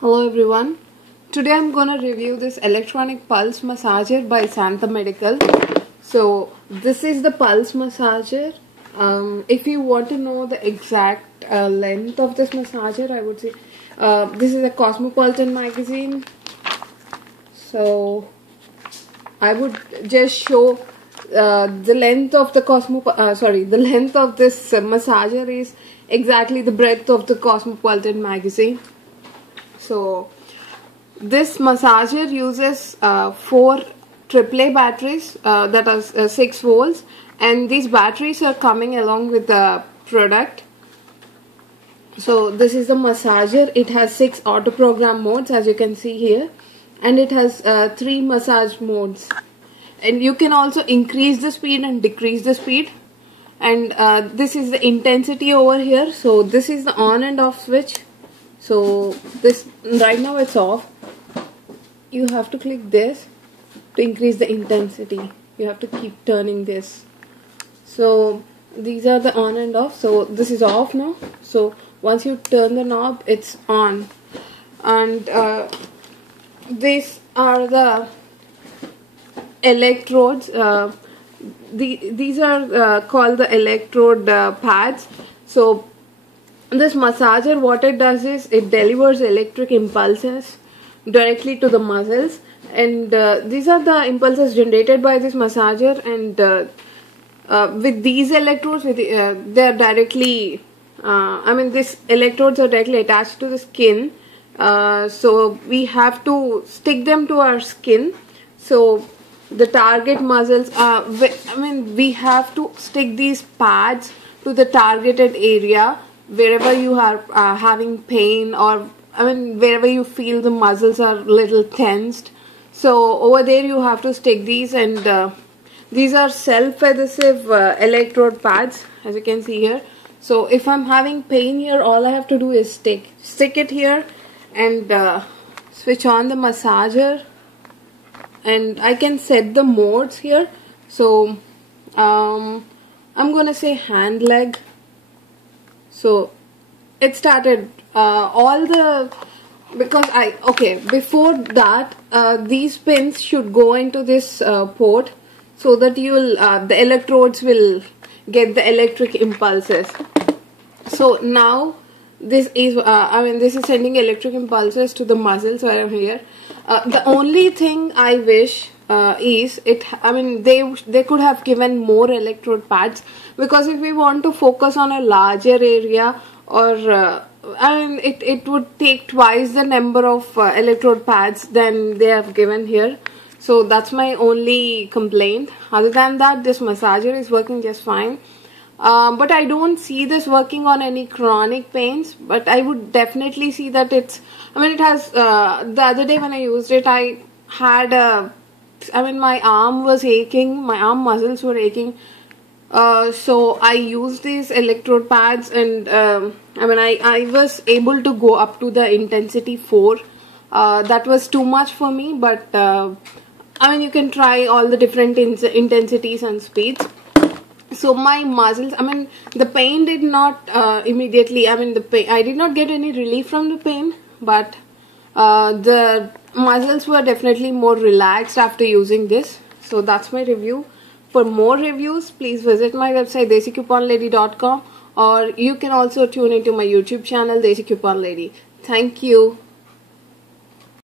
Hello everyone. Today I'm gonna review this electronic pulse massager by Santa Medical. So this is the pulse massager. If you want to know the exact length of this massager, I would say this is a Cosmopolitan magazine. So I would just show the length of the the length of this massager is exactly the breadth of the Cosmopolitan magazine. So this massager uses 4 AAA batteries that are 6 volts, and these batteries are coming along with the product. So this is the massager. It has 6 auto program modes, as you can see here, and it has 3 massage modes, and you can also increase the speed and decrease the speed. And this is the intensity over here. So this is the on and off switch. So this right now it's off. You have to click this to increase the intensity. You have to keep turning this. So these are the on and off. So this is off now. So once you turn the knob, it's on. And these are the electrodes. These are called the electrode pads. So this massager, what it does is it delivers electric impulses directly to the muscles, and these are the impulses generated by this massager. And with these electrodes, they are directly these electrodes are directly attached to the skin, so we have to stick them to our skin. So the target muscles, we have to stick these pads to the targeted area wherever you are having pain, or wherever you feel the muscles are little tensed. So over there you have to stick these, and these are self-adhesive electrode pads, as you can see here. So if I'm having pain here, all I have to do is stick it here and switch on the massager, and I can set the modes here. So I'm gonna say hand leg. So it started before that these pins should go into this port, so that you will the electrodes will get the electric impulses. So now this is this is sending electric impulses to the muscles right here. The only thing I wish is they could have given more electrode pads, because if we want to focus on a larger area, or it would take twice the number of electrode pads than they have given here. So that's my only complaint. Other than that, this massager is working just fine. But I don't see this working on any chronic pains, but I would definitely see that it has, the other day when I used it, I had my arm was aching, my arm muscles were aching. So I used these electrode pads, and I was able to go up to the intensity 4. That was too much for me, but you can try all the different intensities and speeds. So my muscles, the pain did not immediately, I did not get any relief from the pain, but the muscles were definitely more relaxed after using this. So that's my review. For more reviews, please visit my website DesiCouponLady.com, or you can also tune into my YouTube channel Desi Coupon Lady. Thank you.